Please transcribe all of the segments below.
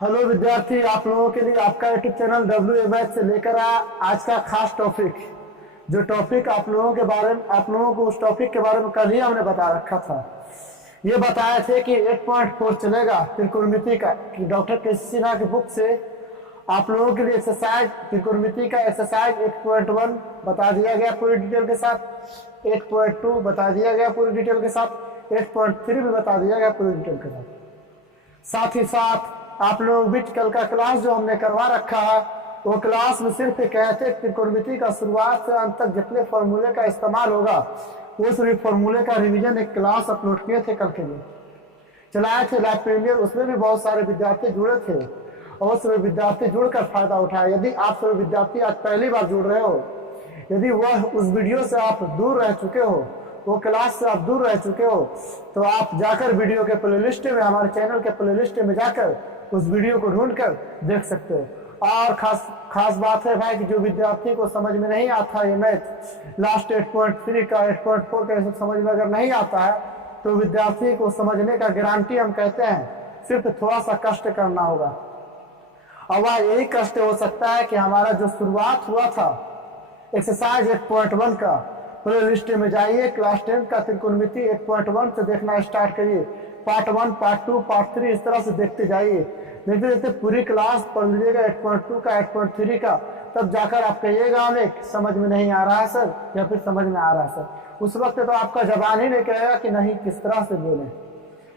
Hello विद्यार्थी, आप लोगों के लिए आपका यूट्यूब चैनल WA से लेकर आया आज का खास टॉपिक। जो टॉपिक आप लोगों को उस टॉपिक के बारे में कल ही हमने बता रखा था। ये बताए थे कि 8.4 चलेगा त्रिकोणमिति का, कि डॉक्टर केसी सिन्हा की बुक से आप लोगों के लिए एक्सरसाइज त्रिकोणमिति का एक्सरसाइज 8.1 बता दिया गया पूरी डिटेल के साथ, 8.2 बता दिया गया पूरी डिटेल के साथ, 8.3 भी बता दिया गया पूरी डिटेल के साथ ही साथ आप लोगों के बीच कल का क्लास जो हमने करवा रखा है वो क्लास में सिर्फ कहते त्रिकोणमिति का शुरुआत से अंत तक जितने फॉर्मूले का इस्तेमाल होगा वो सभी फॉर्मूले का रिवीजन एक क्लास अपलोड किए थे, कल के लिए चलाए थे लाइव प्रीमियर। उसमें भी बहुत सारे विद्यार्थी जुड़े थे और सभी विद्यार्थी जुड़कर फायदा उठाए। यदि आप सभी विद्यार्थी आज पहली बार जुड़ रहे हो, यदि वह उस वीडियो से आप दूर रह चुके हो, वो क्लास से आप दूर रह चुके हो, तो आप जाकर वीडियो के प्लेलिस्ट में, हमारे चैनल के प्लेलिस्ट में जाकर उस वीडियो को ढूंढकर देख सकते हो। और खास बात है भाई कि जो विद्यार्थी को समझ में नहीं आता ये मैथ लास्ट 8.3 का 8.4 का सब समझ में अगर नहीं आता है तो विद्यार्थी को समझने का गारंटी हम कहते हैं सिर्फ थोड़ा सा कष्ट करना होगा। और वह यही कष्ट हो सकता है कि हमारा जो शुरुआत हुआ था एक्सरसाइज 8.1 का, प्ले लिस्ट में जाइए, क्लास 10 का त्रिकोणमिति 8.1 से देखना स्टार्ट करिए। पार्ट 1, पार्ट 2, पार्ट 3 इस तरह से देखते जाइए। देखते देखते पूरी क्लास पढ़ लीजिएगा 8.2 का 8.3 का, तब जाकर आप कहिएगा हमें समझ में नहीं आ रहा है सर, या फिर समझ में आ रहा है सर। उस वक्त तो आपका जबान ही नहीं कहेगा कि नहीं किस तरह से बोले,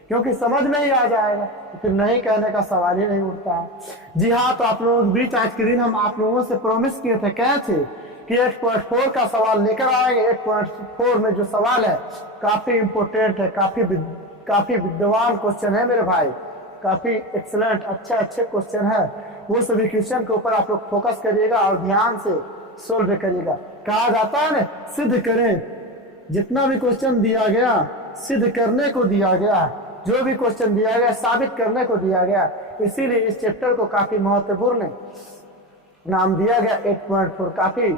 क्योंकि समझ में ही आ जाएगा, तो फिर नहीं कहने का सवाल ही नहीं उठता है। जी हाँ, तो आप लोगों के बीच आज के दिन हम आप लोगों से प्रॉमिस किए थे, कहे थे कि 8.4 का सवाल लेकर आएंगे। 8.4 में जो सवाल है काफी इंपोर्टेंट है, काफी विद्वान क्वेश्चन है मेरे भाई, काफी एक्सलेंट अच्छे क्वेश्चन है। वो सभी क्वेश्चन के ऊपर आप लोग फोकस करिएगा और ध्यान से सोल्व करिएगा। कहा जाता है ना, सिद्ध करें। जितना भी क्वेश्चन दिया गया सिद्ध करने को दिया गया, जो भी क्वेश्चन दिया गया साबित करने को दिया गया। इसीलिए इस चैप्टर को काफी महत्वपूर्ण नाम दिया गया 8.4। काफी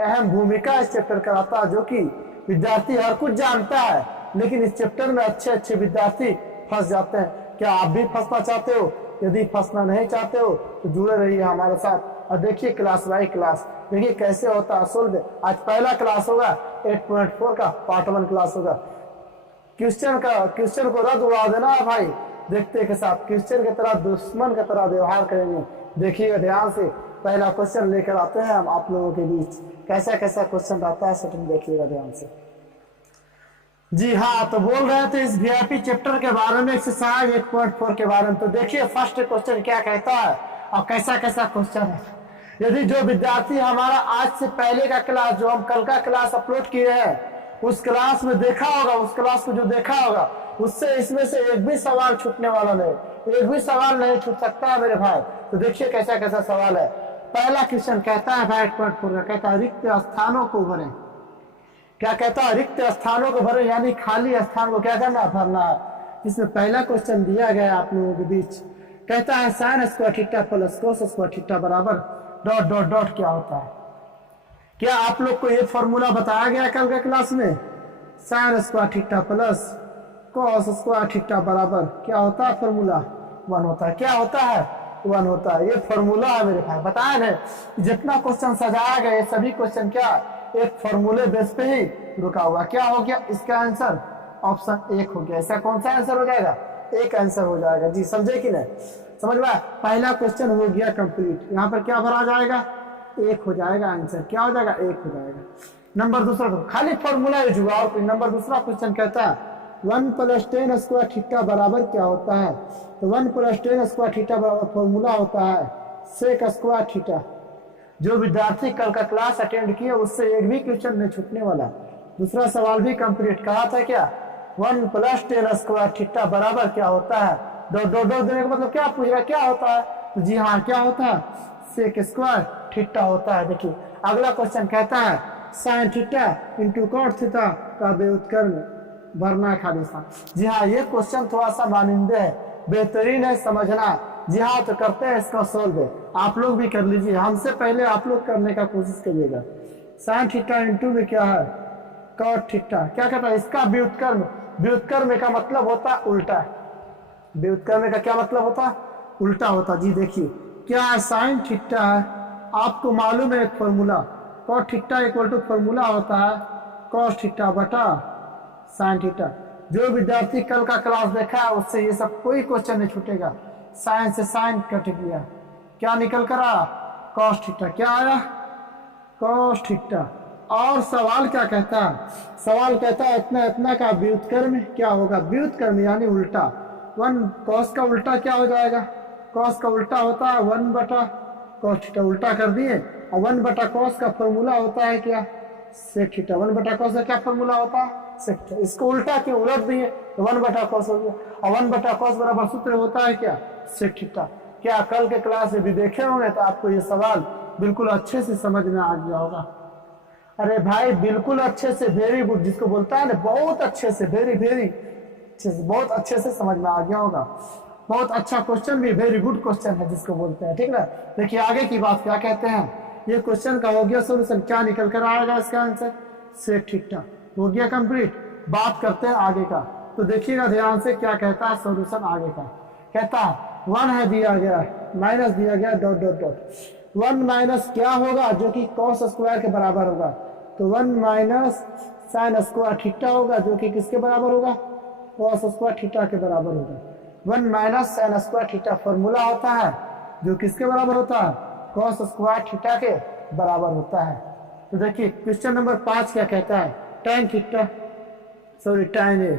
अहम भूमिका इस चैप्टर का रहता है, जो कि विद्यार्थी हर कुछ जानता है लेकिन इस चैप्टर में अच्छे विद्यार्थी फंस जाते हैं। क्या आप भी फंसना चाहते हो? यदि फंसना नहीं चाहते हो तो जुड़े रहिए हमारे साथ और देखिए क्लास बाई क्लास, देखिए कैसे होता है सोल्व। आज पहला क्लास होगा 8.4 का, पार्ट 1 क्लास होगा। क्वेश्चन को रद्द उड़ा देना है भाई, देखते के साथ क्वेश्चन की तरह दुश्मन की तरह व्यवहार करेंगे। देखिएगा ध्यान से, पहला क्वेश्चन लेकर आते हैं हम आप लोगों के बीच। कैसा क्वेश्चन रहता है सेटिंग देखिएगा ध्यान से। जी हाँ, तो बोल रहे थे इस वीआईपी चैप्टर के बारे में, एक्सरसाइज 8.4 के बारे में। तो देखिए फर्स्ट क्वेश्चन क्या कहता है और कैसा क्वेश्चन है। यदि जो विद्यार्थी हमारा आज से पहले का क्लास, जो हम कल का क्लास अपलोड किए हैं, उस क्लास में देखा होगा, उस क्लास को जो देखा होगा, उससे इसमें से एक भी सवाल छूटने वाला नहीं, एक भी सवाल नहीं छूट सकता है मेरे भाई। तो देखिए कैसा सवाल है। पहला क्वेश्चन कहता है 8.4 का, कहता है रिक्त स्थानों को भरें। क्या कहता है? रिक्त स्थानों को भरें, यानी खाली स्थान को क्या करना, भरना है। इसमें पहला क्वेश्चन दिया गया है आप लोगों के बीच, कहता है sin square theta plus cos square theta बराबर ... क्या होता है? क्या आप लोग को ये फॉर्मूला बताया गया कल के क्लास में? sin square theta plus cos square theta बराबर क्या होता है? फॉर्मूला 1 होता है। क्या होता है? 1 होता है। ये फॉर्मूला है मेरे भाई। बताया ना, जितना क्वेश्चन सजाया गया ये सभी क्वेश्चन क्या एक फॉर्मूले बेस पे ही रुका हुआ। क्या हो गया इसका आंसर? ऑप्शन 1 हो गया। ऐसा कौन सा आंसर हो जाएगा? एक आंसर हो जाएगा। जी समझे कि नहीं? समझ में? पहला क्वेश्चन हो गया कंप्लीट। यहाँ पर क्या भरा जाएगा? 1 हो जाएगा आंसर। क्या हो जाएगा? 1 हो जाएगा। नंबर दूसरा तो खाली फॉर्मूला यूज हुआ और नंबर दूसरा क्वेश्चन कहता है 1 + 10 स्क्वायर थीटा बराबर क्या होता है? तो 1 + 10 स्क्वायर थीटा बराबर फॉर्मूला होता है सेक स्क्वायर थीटा। जो विद्यार्थी कल का क्लास अटेंड किए उससे एक भी क्वेश्चन नहीं छूटने वाला। दूसरा सवाल भी कंप्लीट। कहा था क्या? 1 + 10 स्क्वायर थीटा बराबर क्या होता है? दो देने का मतलब क्या पूछ रहा है? क्या होता है? तो जी हाँ, क्या होता है? सेक स्क्वायर थीटा होता है। देखिए अगला क्वेश्चन कहता है sine theta into cot theta का व्युत्क्रम भरना है खाली स्थान। जी हाँ, ये क्वेश्चन थोड़ा सा मानिंदे है, बेहतरीन है समझना। जी हाँ, तो करते हैं इसका सोल्व। आप लोग भी कर लीजिए, हमसे पहले आप लोग करने का कोशिश करिएगा। साइन थीटा इंटू में क्या है? Cot theta. क्या कहता है? इसका व्युत्क्रम। व्युत्क्रम का मतलब होता है उल्टा। व्युत्क्रम का क्या मतलब होता है? उल्टा होता। जी देखिए क्या है, साइन थीटा है, आपको मालूम है एक formula, cos theta equal to formula होता है कॉस थीटा बटा साइन थीटा। जो विद्यार्थी कल का क्लास देखा है उससे ये सब कोई क्वेश्चन नहीं छूटेगा। साइन से साइन कट गया, क्या निकल कर आया, कॉस थीटा। क्या आया, कॉस थीटा। और सवाल क्या कहता है, सवाल कहता है इतना इतना का व्युत्क्रम क्या होगा, व्युत्क्रम यानी उल्टा। वन कॉस का उल्टा क्या हो जाएगा, कॉस का उल्टा होता है 1 बटा कॉस थीटा, उल्टा कर दिए। और 1 बटा कॉस का फॉर्मूला होता है क्या, सेक थीटा। 1 बटा कॉस का क्या फॉर्मूला होता है, सेक थीटा। इसको उल्टा क्यों, उलट दिए तो 1 बटा कॉस हो गया। और 1 बटा कॉस बराबर सूत्र होता है क्या, सेक थीटा। क्या कल के क्लास में भी देखे होंगे तो आपको ये सवाल बिल्कुल अच्छे से समझ में आ गया होगा। अरे भाई बिल्कुल अच्छे से, वेरी गुड जिसको बोलता है ना, बहुत अच्छे से, वेरी वेरी अच्छे से, बहुत अच्छे से समझ में आ गया होगा। बहुत अच्छा क्वेश्चन भी, वेरी गुड क्वेश्चन है जिसको बोलते हैं, ठीक ना। देखिए आगे की बात क्या कहते हैं, ये क्वेश्चन का हो गया सोल्यूशन, क्या निकल कर आएगा इसका आंसर, सेक थीटा। हो गया कंप्लीट। बात करते हैं आगे का, तो देखिएगा ध्यान से क्या कहता है सोल्यूशन आगे का। कहता है 1 है दिया गया, माइनस दिया गया, डॉट डॉट डॉट। 1 माइनस क्या होगा, जो कि कॉस स्क्वायर के बराबर होगा, तो 1 माइनस साइन स्क्वायर थीटा होगा, जो कि किसके बराबर होगा, कॉस स्क्वायर थीटा के बराबर होगा। 1 minus sign square theta formula होता है जो किसके बराबर होता है, कॉस स्क्वायर थीटा के बराबर होता है। तो देखिए क्वेश्चन नंबर 5 क्या कहता है, tan थीटा सॉरी tan ए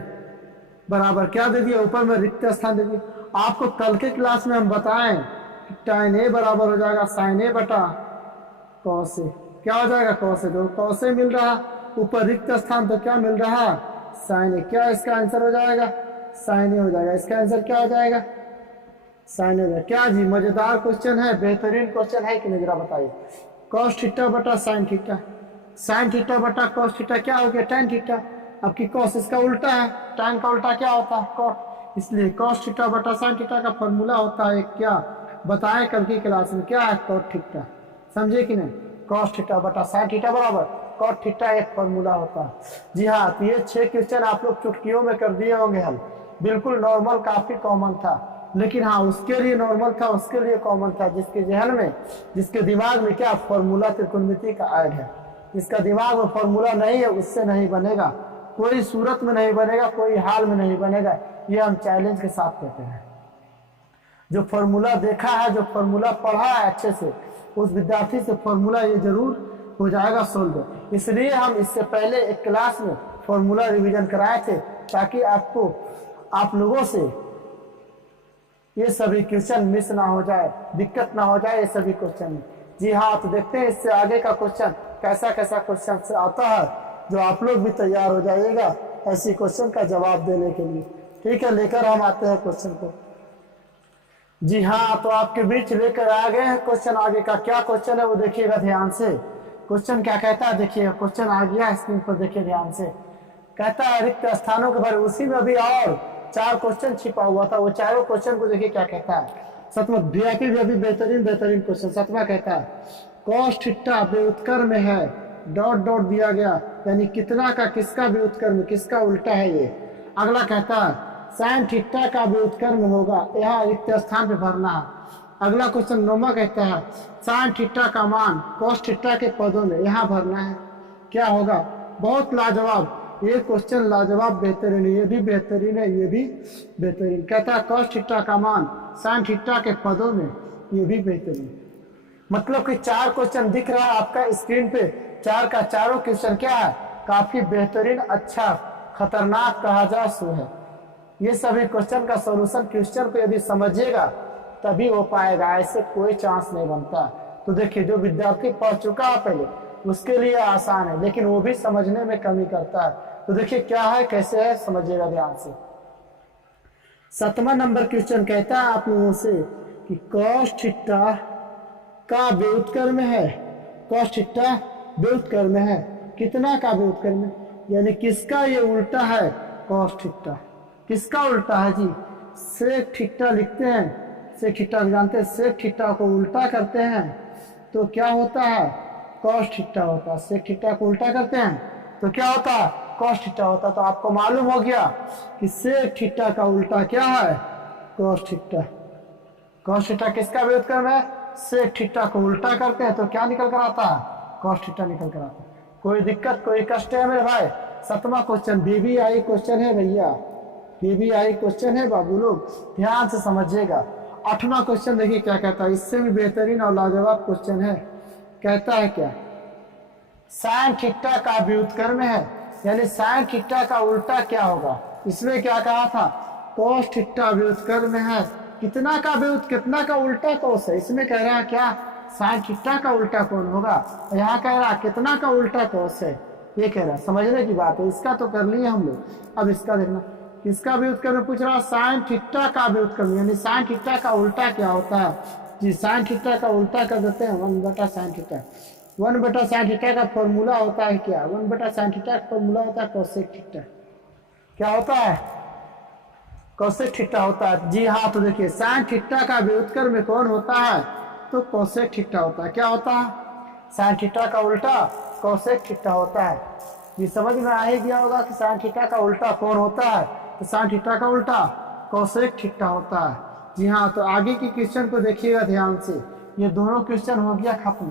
बराबर क्या दे दिया, ऊपर में रिक्त स्थान दे दिया। आपको कल के क्लास में हम बताएं कि tan ए बराबर हो जाएगा sin ए बटा cos ए। क्या हो जाएगा, cos ए, तो cos ए मिल रहा, ऊपर रिक्त स्थान तो क्या मिल रहा, sin ए। क्या इसका आंसर हो जाएगा, sin ए हो जाएगा। इसका आंसर क्या हो जाएगा, sin ए हो जाएगा। क्या जी मजेदार क्वेश्चन है, बेहतरीन क्वेश्चन है कि नहीं, जरा बताइए। cos थीटा बटा sin थीटा, sin थीटा बटा cos थीटा क्या हो गया, tan थीटा। अब की cos इसका उल्टा है, tan का उल्टा क्या होता है, cot। इसलिए cos थीटा बटा sin थीटा का फॉर्मूला होता है क्या, बताएं कल की क्लास में, क्या है, cot थीटा। समझे कि नहीं, cos थीटा बटा sin थीटा बराबर cot थीटा एक फॉर्मूला होता है। जी हाँ, तो ये 6 क्वेश्चन आप लोग चुटकियों में कर दिए होंगे हल, बिल्कुल नॉर्मल, काफी कॉमन था। लेकिन हाँ उसके लिए नॉर्मल था, उसके लिए कॉमन था, जिसके जहन में, जिसके दिमाग में क्या फॉर्मूला त्रिकोणमिति का ऐड है। जिसका दिमाग में फॉर्मूला नहीं है उससे नहीं बनेगा, कोई सूरत में नहीं बनेगा, कोई हाल में नहीं बनेगा। ये हम चैलेंज के साथ कहते हैं। जो फॉर्मूला देखा है, जो फॉर्मूला पढ़ा है अच्छे से, उस विद्यार्थी से फॉर्मूला ये जरूर हो जाएगा सोल्व। इसलिए हम इससे पहले एक क्लास में फॉर्मूला रिवीजन कराए थे, ताकि आपको, आप लोगों से ये सभी क्वेश्चन मिस ना हो जाए, दिक्कत ना हो जाए ये सभी क्वेश्चन। जी हाँ, तो देखते हैं इससे आगे का क्वेश्चन कैसा कैसा क्वेश्चन आता है, जो आप लोग भी तैयार हो जाइएगा ऐसी क्वेश्चन का जवाब देने के लिए। ठीक है, लेकर हम आते हैं क्वेश्चन को। जी हाँ, तो आपके बीच लेकर आ गए हैं क्वेश्चन आगे का। क्या क्वेश्चन है वो देखिएगा ध्यान से। क्वेश्चन क्या कहता है, देखिए क्वेश्चन आ गया स्क्रीन पर, देखिए ध्यान से। कहता है रिक्त स्थानों के भरे, उसी में अभी और 4 क्वेश्चन छिपा हुआ था, वो चारों क्वेश्चन को देखिए क्या कहता है। सतवा वीआईपी भी अभी बेहतरीन बेहतरीन क्वेश्चन। सतवा कहता है कॉस थीटा व्युत्क्रम में है, डॉट डॉट दिया गया, यानी कितना का किसका व्युत्क्रम, किसका उल्टा है ये। अगला कहता है साइन थीटा का व्युत्क्रम होगा, यहाँ रिक्त स्थान पे भरना है। अगला क्वेश्चन 9वां कहता है साइन थीटा का मान कॉस थीटा के पदों में यहाँ भरना है। क्या होगा, बहुत लाजवाब ये क्वेश्चन, लाजवाब बेहतरीन है, ये भी बेहतरीन है, ये भी बेहतरीन। कहता है कॉस थीटा का मान साइन थीटा के पदों में, ये भी बेहतरीन। मतलब कि 4 क्वेश्चन दिख रहा है आपका स्क्रीन पे, 4 का चारों क्वेश्चन क्या है, काफी बेहतरीन, अच्छा, खतरनाक कहा जा सो है। ये सभी क्वेश्चन का सॉल्यूशन क्वेश्चन को यदि समझिएगा तभी हो पाएगा, ऐसे कोई चांस नहीं बनता। तो देखिए जो विद्यार्थी पढ़ चुका है पहले उसके लिए आसान है, लेकिन वो भी समझने में कमी करता है। तो देखिए क्या है, कैसे है, समझिएगा ध्यान से। 7वां नंबर क्वेश्चन कहता है आप लोगों से कि कॉस थीटा का व्युत्क्रम है, कॉस थीटा व्युत्क्रम है, कितना का व्युत्क्रम है, यानी किसका ये उल्टा है, कॉस थीटा। किसका उल्टा है जी, सेक थीटा लिखते हैं, सेक थीटा जानते हैं, सेक थीटा को उल्टा करते हैं तो क्या होता है, कॉस थीटा होता है। सेक थीटा को उल्टा करते हैं तो क्या होता है, कॉस थीटा होता है। तो आपको मालूम हो गया कि सेक थीटा का उल्टा क्या है, कॉस थीटा। कॉस थीटा किसका व्युत्क्रम है? सेक थीटा को उल्टा करते हैं तो क्या निकल कर आता है? कॉस थीटा निकल कर आता है। कोई दिक्कत, कोई कष्ट है मेरे भाई? 7वां क्वेश्चन बीबीआई क्वेश्चन है भैया, बीबीआई क्वेश्चन है बाबू लोग, ध्यान से समझिएगा। 8वां क्वेश्चन देखिए क्या कहता है, इससे भी बेहतरीन और लाजवाब क्वेश्चन है। कहता है क्या? साइन थीटा का व्युत्क्रम है, यानी साइन थीटा का उल्टा क्या होगा? इसमें क्या कहा था? कॉस थीटा व्युत्क्रम है, कितना का उल्टा कॉस है। इसमें कह रहा है क्या? साइन थीटा का उल्टा कौन होगा? यहाँ कह रहा कितना का उल्टा कॉस है, ये कह रहा। समझने की बात है, इसका तो कर लिए हम लोग, अब इसका देखना। किसका व्युत्क्रम पूछ रहा? साइन थीटा का व्युत्क्रम, यानी साइन थीटा का उल्टा क्या होता है जी? साइन थीटा का उल्टा कर देते हैं 1/sin थीटा। 1/sin थीटा का फॉर्मूला होता है क्या? 1/sin थीटा का फॉर्मूला होता है कोसेक थीटा। क्या होता है? कोसेक थीटा होता है जी हाँ। तो देखिए साइन थीटा का व्युत्क्रम कौन होता है? तो कोसेक थीटा होता है। क्या होता है? साइन थीटा का उल्टा कोसेक थीटा होता है। ये समझ में आ ही गया होगा कि साइन थीटा का उल्टा कौन होता है? तो साइन थीटा का उल्टा कोसेक थीटा होता है जी हाँ। तो आगे की क्वेश्चन को देखिएगा ध्यान से, ये दोनों क्वेश्चन हो गया खत्म।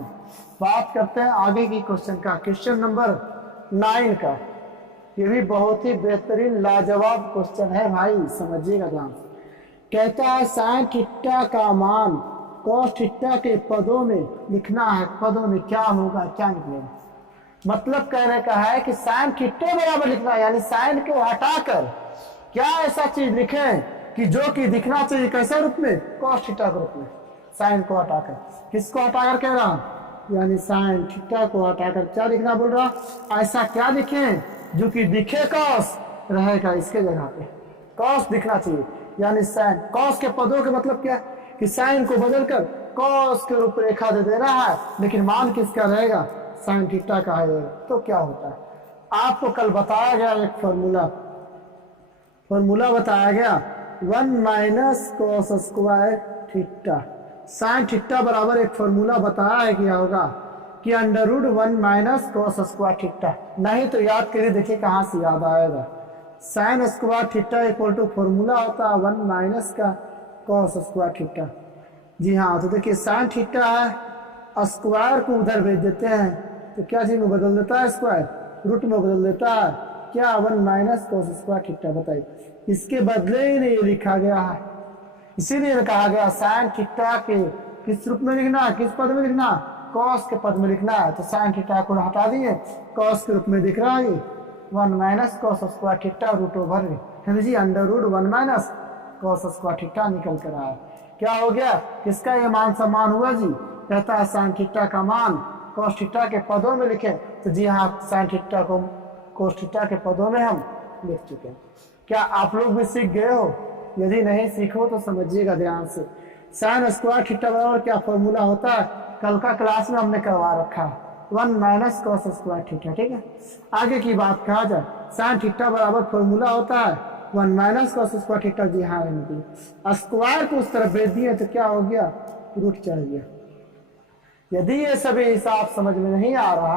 बात करते हैं आगे की क्वेश्चन का, क्वेश्चन नंबर 9 का। ये भी बहुत ही बेहतरीन लाजवाब क्वेश्चन है भाई, समझिएगा ध्यान से। कहता है साइन थीटा का मान कॉस थीटा के पदों में लिखना है। पदों में क्या होगा, क्या निकलेगा? मतलब कहने का है कि साइन थीटा बराबर लिखना है, यानी साइन को हटाकर क्या ऐसा चीज लिखें कि जो कि दिखना चाहिए कैसे रूप में? कॉस थीटा के रूप में। साइन को हटाकर, किसको हटाकर कह रहा हूं? यानी साइन थीटा को हटाकर क्या लिखना बोल रहा? ऐसा क्या लिखें जो कि दिखे कॉस रहेगा इसके जगह पे, कॉस दिखना चाहिए। यानी साइन कॉस के पदों के मतलब क्या? कि साइन को बदलकर कॉस के रूपरेखा दे देना है, लेकिन मान किसका रहेगा? साइन थीटा का है। तो क्या होता है? आपको कल बताया गया एक फॉर्मूला बताया गया 1 - cos square theta. Sine theta बराबर एक फॉर्मूला बताया है क्या होगा कि √1 - cos स्क्वायर थीटा। नहीं तो याद करिए, देखिए कहाँ से याद आएगा। Sine square theta equal to formula होता है 1 - का cos स्क्वायर थीटा जी हाँ। तो देखिए साइन थीटा है, स्क्वायर को उधर भेज देते हैं तो क्या चीज में बदल देता है? स्क्वायर रूट में बदल देता है क्या? 1 - cos स्क्वायर थीटा। बताइए, इसके बदले ही नहीं लिखा गया है, इसीलिए कहा गया साइन थीटा के किस रूप में लिखना है, किस पद में लिखना? कॉस के पद में लिखना है। तो साइन थीटा को हटा दिए, कॉस के रूप में दिख रहा है 1 - cos स्क्वायर थीटा √, है जी √1 - cos स्क्वायर थीटा निकल कर आया। क्या हो गया? किसका ये मान सम्मान हुआ जी? कहता है साइन थीटा का मान कॉस थीटा के पदों में लिखे। तो जी हाँ, साइन थीटा को कॉस थीटा के पदों में हम लिख चुके हैं। क्या आप लोग भी सीख गए हो? यदि नहीं सीखो तो समझिएगा ध्यान से। साइन स्क्वायर थीटा बराबर क्या फॉर्मूला होता है? कल का क्लास में हमने करवा रखा है 1 - cos स्क्वायर थीटा। ठीक है, आगे की बात कहा जाए, साइन थीटा बराबर फॉर्मूला होता है 1 - cos स्क्वायर थीटा जी हाँ। स्क्वायर को उस तरफ भेज दिए तो क्या हो गया? रूट चढ़ गया। यदि ये सभी हिसाब समझ में नहीं आ रहा,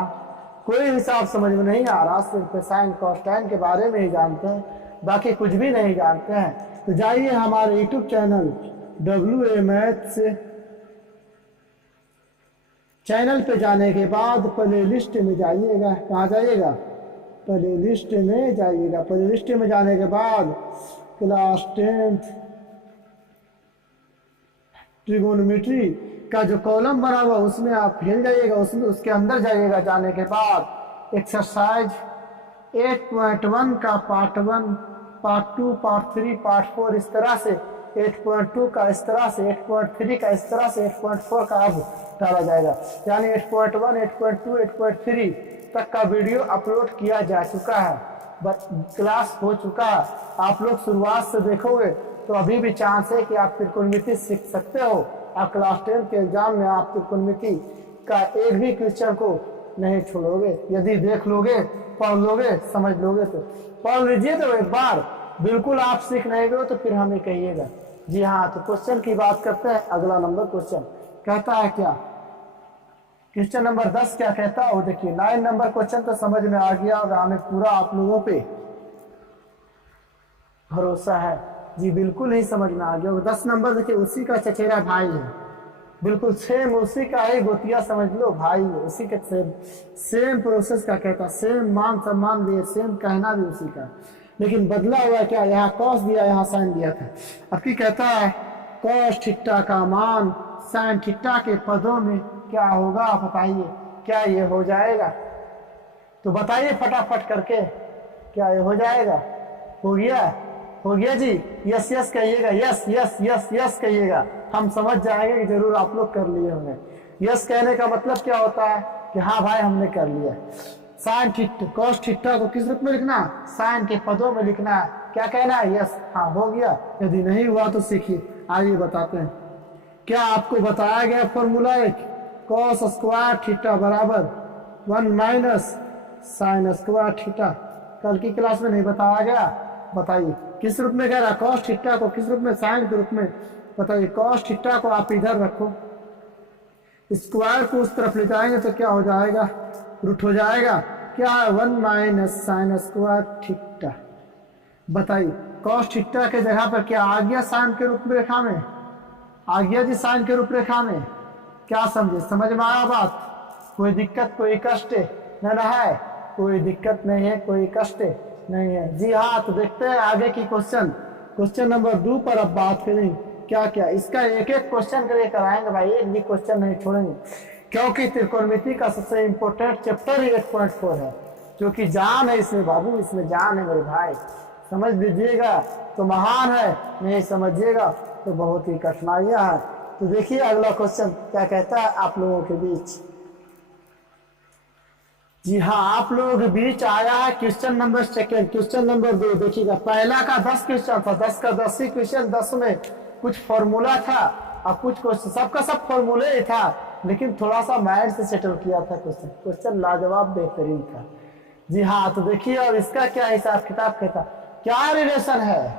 कोई हिसाब समझ में नहीं आ रहा, सिर्फ साइन कॉस टैन के बारे में ही जानते हैं, बाकी कुछ भी नहीं जानते हैं, तो जाइए हमारे YouTube channel WA maths channel पे जाने के बाद प्ले लिस्ट में जाइएगा। कहाँ जाइएगा? प्ले लिस्ट में जाइएगा। प्ले लिस्ट में जाने के बाद क्लास 10th ट्रिगोनोमेट्री का जो कॉलम बना हुआ उसमें आप हिल जाइएगा, उसमें उसके अंदर जाइएगा। जाने के बाद एक्सरसाइज 8.1 का पार्ट 1, पार्ट 2, पार्ट 3, पार्ट 4 इस तरह से 8.2 का इस तरह से, 8.3 का इस तरह से, 8.4 का अब डाला जाएगा। यानी 8.1, 8.2, 8.3 तक का वीडियो अपलोड किया जा चुका है, क्लास हो चुका है। आप लोग शुरुआत से देखोगे तो अभी भी चांस है कि आप त्रिकोणमिति सीख सकते हो। आप क्लास 10 के एग्जाम में आप त्रिकोणमिति का एक भी क्वेश्चन को नहीं छोड़ोगे। यदि देख लोगे, पढ़ लोगे, समझ लोगे तो पढ़ लीजिए तो एक बार। बिल्कुल आप सीख नहीं गए तो फिर हमें कहिएगा। जी हाँ, तो क्वेश्चन की बात करते हैं। अगला नंबर क्वेश्चन कहता है क्या? क्वेश्चन नंबर 10 क्या कहता है वो देखिए। 9 नंबर क्वेश्चन तो समझ में आ गया होगा, हमें पूरा आप लोगों पे भरोसा है। जी बिल्कुल नहीं समझ में आ गया। 10 नंबर देखिए, उसी का चचेरा भाई है, बिल्कुल सेम उसी का ही गोतिया समझ लो, भाई है उसी के, सेम प्रोसेस का कहता, सेम मान सम्मान दिए, सेम कहना भी उसी का, लेकिन बदला हुआ क्या, यहाँ कॉस दिया यहाँ साइन दिया था। अब की कहता है कॉस थीटा का मान साइन थीटा के पदों में क्या होगा, बताइए क्या ये हो जाएगा? तो बताइए फटाफट करके, क्या ये हो जाएगा? हो गया? हो गया जी, यस यस कहिएगा, यस यस यस यस कहिएगा, हम समझ जाएंगे कि जरूर आप लोग कर लिए होंगे। यस कहने का मतलब क्या होता है कि हाँ भाई हमने कर लिया। साइन थीटा कॉस थीटा को किस रूप में लिखना, साइन के पदों में लिखना है, क्या कहना है, यस। हाँ हो गया, यदि नहीं हुआ तो सीखिए, आइए बताते हैं। क्या आपको बताया गया फॉर्मूला एक, कॉस स्क्वायर थीटा बराबर 1 माइनस साइन स्क्वायर थीटा, कल की क्लास में नहीं बताया गया? बताइए किस रूप में कह रहा, कॉस थीटा को किस रूप में, साइन के रूप में। बताइए कॉस थीटा को आप इधर रखो, स्क्वायर को उस तरफ ले जाएंगे तो क्या हो जाएगा, रूट हो जाएगा। क्या है 1 माइनस साइन स्क्वायर थीटा। बताइए कॉस थीटा के जगह पर क्या आ गया, साइन के रूपरेखा में आ गया जी, साइन के रूपरेखा में। क्या समझे, समझ में आया बात? कोई दिक्कत कोई कष्ट न है, कोई दिक्कत नहीं है, कोई कष्ट नहीं है जी। हाँ तो देखते हैं आगे की क्वेश्चन, क्वेश्चन नंबर 2 पर अब बात करें। क्या क्या इसका एक एक क्वेश्चन करके कराएंगे भाई, एक भी क्वेश्चन नहीं छोड़ेंगे, क्योंकि त्रिकोणमिति का सबसे इंपॉर्टेंट चैप्टर ही 8.4 है, जो कि जान है इसमें बाबू, इसमें जान है मेरे भाई। समझ लीजिएगा तो महान है, नहीं समझिएगा तो बहुत ही कठिनाइयां है। तो देखिए अगला क्वेश्चन क्या कहता है आप लोगों के बीच। जी हाँ, आप लोगों के बीच आया है क्वेश्चन नंबर 2, क्वेश्चन नंबर 2 देखिएगा। पहला का 10 क्वेश्चन था, 10 का 10 ही क्वेश्चन, 10 में कुछ फॉर्मूला था और कुछ क्वेश्चन, सबका सब फॉर्मूले ही था, लेकिन थोड़ा सा माइंड से सेटल किया था क्वेश्चन। क्वेश्चन लाजवाब बेहतरीन था जी हाँ। तो देखिए अब इसका क्या हिसाब किताब कहता, क्या रिलेशन है,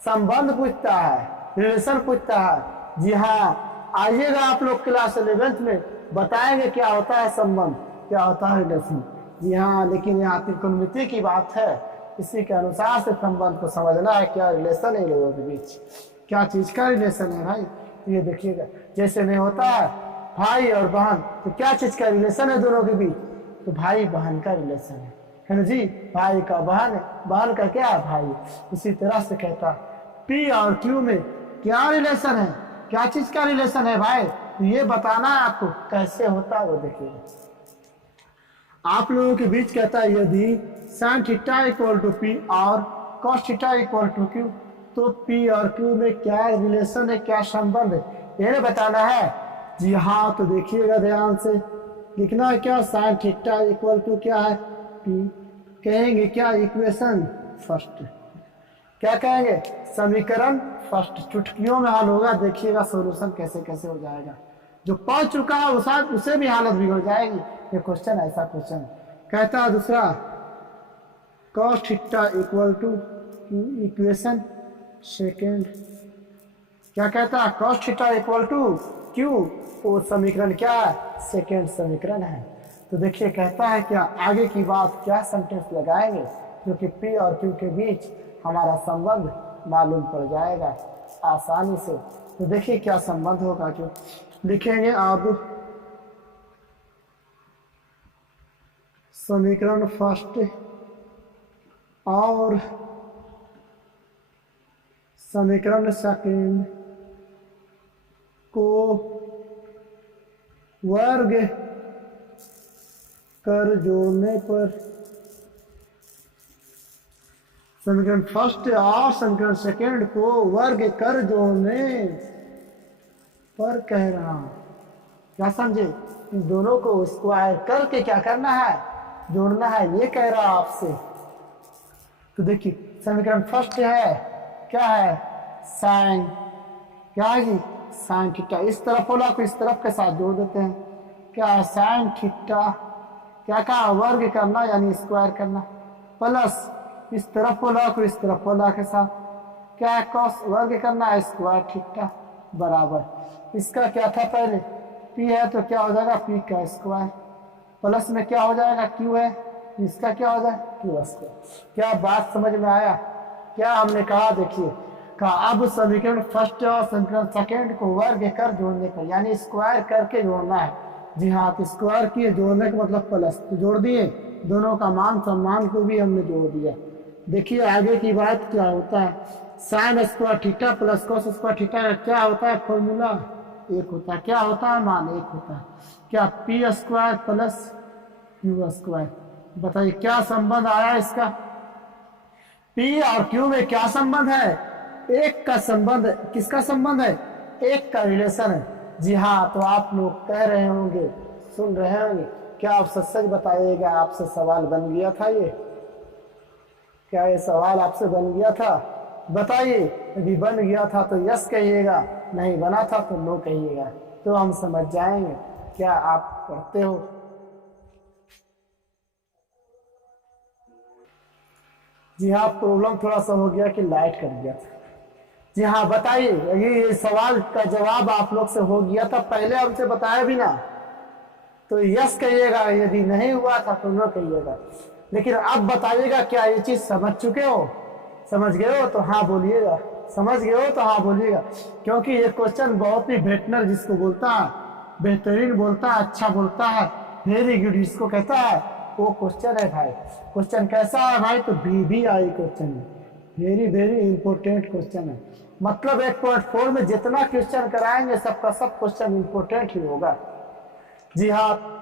संबंध पूछता है, रिलेशन पूछता है। जी हाँ आइएगा आप लोग क्लास 11th में बताएंगे क्या होता है संबंध, क्या होता है रिलेशन। जी हाँ, लेकिन यहाँ त्रिकोणमिति की बात है, इसी के अनुसार से संबंध को समझना है, क्या रिलेशन है लोगों के बीच, क्या चीज का रिलेशन है भाई। ये देखिएगा जैसे नहीं होता है भाई और बहन, तो क्या चीज का रिलेशन है दोनों के बीच, तो भाई बहन का रिलेशन है ना जी। भाई का बहन है, बहन का क्या है भाई। इसी तरह से कहता पी और क्यू में क्या रिलेशन है, क्या चीज का रिलेशन है भाई, तो ये बताना है आपको, कैसे होता है वो देखिएगा। आप लोगों के बीच कहता है यदि sine theta equal to P और cos theta equal to Q, तो पी और क्यू में क्या रिलेशन है, क्या संबंध है, ये बताना है। जी हाँ तो देखिएगा ध्यान से, लिखना है क्या, साइन थीटा इक्वल टू क्या है पी, कहेंगे क्या, इक्वेशन फर्स्ट, क्या कहेंगे, समीकरण फर्स्ट। चुटकियों में हल होगा, देखिएगा सॉल्यूशन कैसे कैसे हो जाएगा। जो पढ़ चुका है उसे भी हालत बिगड़ जाएगी। ये क्वेश्चन ऐसा क्वेश्चन कहता है। दूसरा cos theta equal to equation second, क्या कहता है, cos theta equal to Q, वो समीकरण क्या है, सेकेंड समीकरण है। तो देखिए कहता है क्या, आगे की बात क्या सेंटेंस लगाएंगे जो कि पी और क्यू के बीच हमारा संबंध मालूम पड़ जाएगा आसानी से। तो देखिए क्या संबंध होगा, जो लिखेंगे अब समीकरण फर्स्ट और समीकरण सेकेंड को वर्ग कर जोड़ने पर, समीकरण फर्स्ट और समीकरण सेकेंड को वर्ग कर जोड़ने पर कह रहा हूं, क्या समझे, इन दोनों को स्क्वायर करके क्या करना है, जोड़ना है, ये कह रहा आपसे। तो देखिए समीकरण फर्स्ट है क्या है, साइन, क्या है जी, साइन थीटा, इस तरफ वाला को इस तरफ के साथ जोड़ देते हैं, क्या है साइन थीटा, क्या कहा, वर्ग करना यानी स्क्वायर करना, प्लस इस तरफ वाला को इस तरफ वाला के साथ, क्या है कॉस, वर्ग करना है स्क्वायर थीटा बराबर, इसका क्या था पहले पी है तो क्या हो जाएगा पी का स्क्वायर, प्लस में क्या हो जाएगा क्यू है, इसका क्या हो जाएगा क्यू स्क्वायर। क्या बात समझ में आया, क्या हमने कहा, देखिए का अब समीकरण फर्स्ट और समीकरण सेकेंड को वर्ग कर जोड़ने पर, यानी स्क्वायर करके जोड़ना है। जी हाँ, तो स्क्वायर किए, जोड़ने का मतलब प्लस, तो जोड़ दिए, दोनों का मान सम्मान को भी हमने जोड़ दिया। देखिए आगे की बात क्या होता है, sign square theta plus cos square theta का क्या होता है फॉर्मूला, एक होता है। क्या होता है, मान एक होता है। क्या P square plus Q square, बताइए क्या संबंध आया इसका। पी और क्यू में क्या संबंध है, एक का संबंध, किसका संबंध है, एक का रिलेशन है। जी हाँ, तो आप लोग कह रहे होंगे, सुन रहे होंगे, क्या आप सच सच बताइएगा, आपसे सवाल बन गया था ये, क्या ये सवाल आपसे बन गया था, बताइए। यदि बन गया था तो यस कहिएगा, नहीं बना था तो नो कहिएगा, तो हम समझ जाएंगे। क्या आप पढ़ते हो। जी हाँ, प्रॉब्लम थोड़ा सा हो गया कि लाइट कट गया था। जी हाँ, बताइए, ये सवाल का जवाब आप लोग से हो गया था, पहले हमसे बताया भी ना, तो यस कहिएगा, यदि नहीं हुआ था तो नो कहिएगा। लेकिन अब बताइएगा, क्या ये चीज समझ चुके हो, समझ गए हो तो हाँ बोलिएगा, समझ गए हो तो हाँ बोलिएगा। क्योंकि ये क्वेश्चन बहुत ही बेटनर जिसको बोलता है, बेहतरीन बोलता है, अच्छा बोलता है, वेरी गुड जिसको कहता है, वो क्वेश्चन है भाई। क्वेश्चन कैसा है भाई, तो VVI क्वेश्चन है, वेरी वेरी इंपॉर्टेंट क्वेश्चन है। मतलब 1.4 में जितना क्वेश्चन कराएंगे सबका सब क्वेश्चन इंपॉर्टेंट ही होगा। जी हाँ,